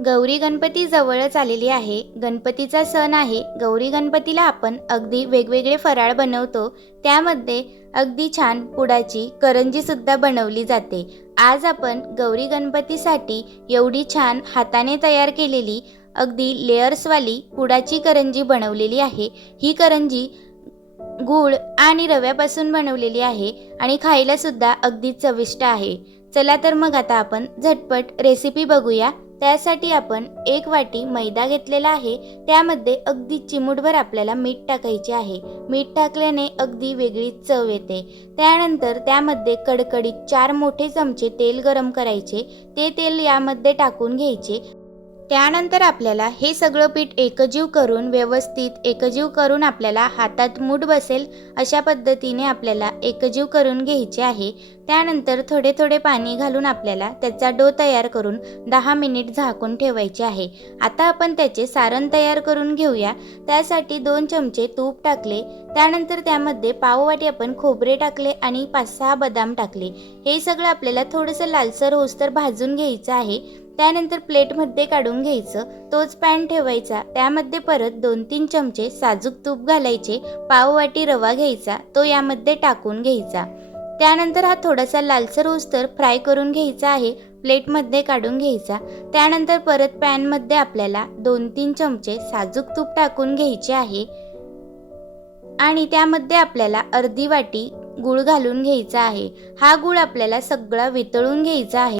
गौरी गणपती जवळच आलेली आहे. गणपतीचा सण आहे. गौरी गणपतीला आपण अगदी वेगवेगळे फराळ बनवतो. त्यामध्ये अगदी छान पुडाची करंजीसुद्धा बनवली जाते. आज आपण गौरी गणपतीसाठी एवढी छान हाताने तयार केलेली अगदी लेअर्सवाली पुडाची करंजी बनवलेली आहे. ही करंजी गूळ आणि रव्यापासून बनवलेली आहे आणि खायलासुद्धा अगदी चविष्ट आहे. चला तर मग आता आपण झटपट रेसिपी बघूया. त्यासाठी आपण एक वाटी मैदा घेतलेला आहे. त्यामध्ये अगदी चिमूटभर आपल्याला मीठ टाकायचे आहे. मीठ टाकल्याने अगदी वेगळी चव येते. त्यानंतर त्यामध्ये कडकडीत चार मोठे चमचे तेल गरम करायचे. ते तेल यामध्ये टाकून घ्यायचे. त्यानंतर आपल्याला हे सगळं पीठ एकजीव करून व्यवस्थित एकजीव करून आपल्याला हातात मूठ बसेल अशा पद्धतीने आपल्याला एकजीव करून घ्यायचे आहे. त्यानंतर थोडे थोडे पाणी घालून आपल्याला त्याचा डो तयार करून दहा मिनिट झाकून ठेवायचे आहे. आता आपण त्याचे सारण तयार करून घेऊया. त्यासाठी दोन चमचे तूप टाकले. त्यानंतर त्यामध्ये पाववाटी आपण खोबरे टाकले आणि पाच सहा बदाम टाकले. हे सगळं आपल्याला थोडंसं लालसर होस्तर भाजून घ्यायचं आहे. त्यानंतर प्लेटमध्ये काढून घ्यायचं तोच पॅन ठेवायचा त्यामध्ये परत दोन तीन चमचे साजूक तूप घालायचे पाववाटी रवा घ्यायचा तो यामध्ये टाकून घ्यायचा. त्यानंतर हा थोडासा लालसर होसतर फ्राय करून घ्यायचा आहे प्लेटमध्ये काढून घ्यायचा. त्यानंतर परत पॅनमध्ये आपल्याला दोन तीन चमचे साजूक तूप टाकून घ्यायचे आहे. आणि त्यामध्ये आपल्याला अर्धी वाटी गूळ घालून घ्यायचा आहे. हा गूळ आपल्याला सगळा वितळून घ्यायचा आहे.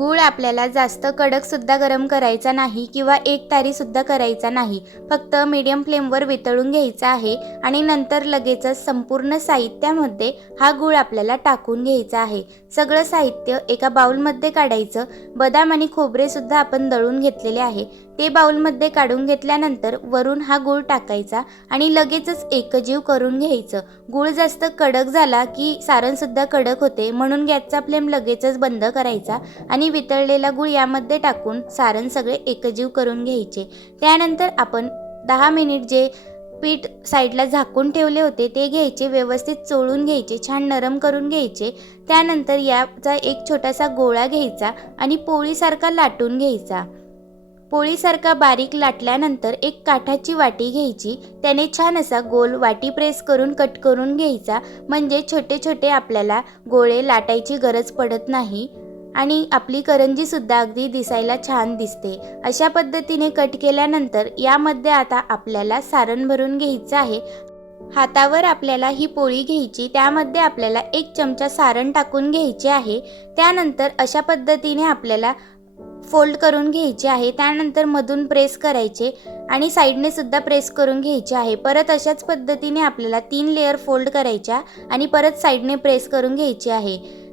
गूळ आपल्याला जास्त कडक सुद्धा गरम करायचा नाही किंवा एक तारी सुद्धा करायचा नाही. फक्त मीडियम फ्लेमवर वितळून घ्यायचा आहे आणि नंतर लगेचच संपूर्ण साहित्यामध्ये हा गूळ आपल्याला टाकून घ्यायचा आहे. सगळं साहित्य एका बाउलमध्ये काढायचं. बदाम आणि खोबरे सुद्धा आपण दळून घेतलेले आहे. ते बाउलमध्ये काढून घेतल्यानंतर वरून हा गूळ टाकायचा आणि लगेचच एकजीव करून घ्यायचं. गूळ जास्त कडक झाला की सारणसुद्धा कडक होते म्हणून गॅसचा फ्लेम लगेचच बंद करायचा आणि वितळलेला गुळ यामध्ये टाकून सारण सगळे एकजीव करून घ्यायचे. त्यानंतर आपण दहा मिनिट जे पीठ साईडला झाकून ठेवले होते ते घ्यायचे व्यवस्थित चोळून घ्यायचे छान नरम करून घ्यायचे. त्यानंतर याचा एक छोटासा गोळा घ्यायचा आणि पोळीसारखा लाटून घ्यायचा. पोळीसारखा बारीक लाटल्यानंतर एक काठाची वाटी घ्यायची. त्याने छान असा गोल वाटी प्रेस करून कट करून घ्यायचा. म्हणजे छोटे छोटे आपल्याला गोळे लाटायची गरज पडत नाही. आणि आपली करंजीसुद्धा अगदी दिसायला छान दिसते. अशा पद्धतीने कट केल्यानंतर यामध्ये आता आपल्याला सारण भरून घ्यायचं आहे. हातावर आपल्याला ही पोळी घ्यायची त्यामध्ये आपल्याला एक चमचा सारण टाकून घ्यायचे आहे. त्यानंतर अशा पद्धतीने आपल्याला फोल्ड करून घ्यायचे आहे. त्यानंतर मधून प्रेस करायचे आणि साईडने सुद्धा प्रेस करून घ्यायचे आहे. परत अशाच पद्धतीने आपल्याला तीन लेअर फोल्ड करायच्या आणि परत साईडने प्रेस करून घ्यायचे आहे.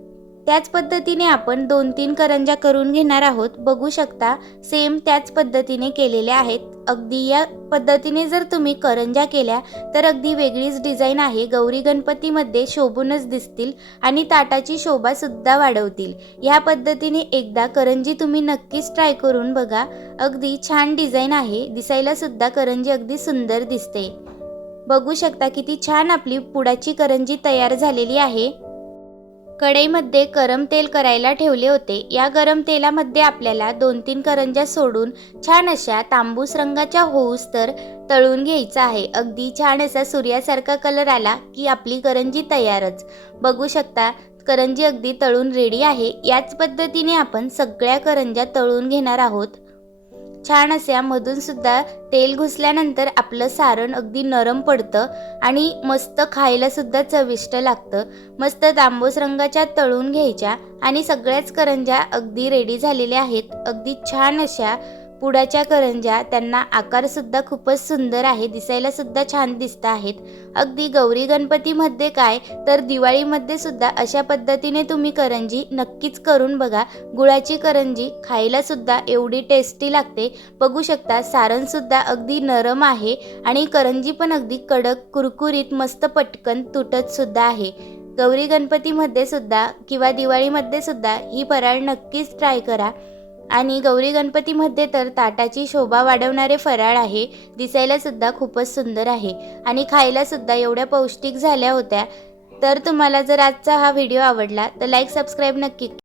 त्याच पद्धतीने आपण दोन तीन करंजा करून घेणार आहोत. बघू शकता सेम त्याच पद्धतीने केलेल्या आहेत. अगदी या पद्धतीने जर तुम्ही करंजा केल्या तर अगदी वेगळीच डिझाईन आहे. गौरी गणपतीमध्ये शोभूनच दिसतील आणि ताटाची शोभासुद्धा वाढवतील. ह्या पद्धतीने एकदा करंजी तुम्ही नक्कीच ट्राय करून बघा. अगदी छान डिझाईन आहे. दिसायला सुद्धा करंजी अगदी सुंदर दिसते. बघू शकता किती छान आपली पुडाची करंजी तयार झालेली आहे. कढईमध्ये गरम तेल करायला ठेवले होते. या गरम तेलामध्ये आपल्याला दोन तीन करंज्या सोडून छान अशा तांबूस रंगाच्या होऊस तर तळून घ्यायचा आहे. अगदी छान असा सूर्यासारखा कलर आला की आपली करंजी तयारच. बघू शकता करंजी अगदी तळून रेडी आहे. याच पद्धतीने आपण सगळ्या करंज्या तळून घेणार आहोत. छान अशा यामधून सुद्धा तेल घुसल्यानंतर आपलं सारण अगदी नरम पडतं आणि मस्त खायला सुद्धा चविष्ट लागतं. मस्त तांबूस रंगाच्या तळून घ्यायच्या आणि सगळ्याच करंज्या अगदी रेडी झालेल्या आहेत. अगदी छान अशा पुडाच्या करंज्या त्यांना आकारसुद्धा खूपच सुंदर आहे दिसायला सुद्धा छान दिसत आहेत. अगदी गौरी गणपतीमध्ये काय तर दिवाळीमध्ये सुद्धा अशा पद्धतीने तुम्ही करंजी नक्कीच करून बघा. गुळाची करंजी खायला सुद्धा एवढी टेस्टी लागते. बघू शकता सारणसुद्धा अगदी नरम आहे आणि करंजी पण अगदी कडक कुरकुरीत मस्त पटकन तुटतसुद्धा आहे. गौरी गणपतीमध्ये सुद्धा किंवा दिवाळीमध्ये सुद्धा ही फराळ नक्कीच ट्राय करा. आणि गौरी गणपतीमध्ये तर ताटाची शोभा वाढवणारे फराळ आहे. दिसायला सुद्धा खूपच सुंदर आहे. आणि खायला सुद्धा एवढ्या पौष्टिक झाल्या होत्या. तर तुम्हाला जर आजचा हा व्हिडिओ आवडला तर लाईक सबस्क्राईब नक्की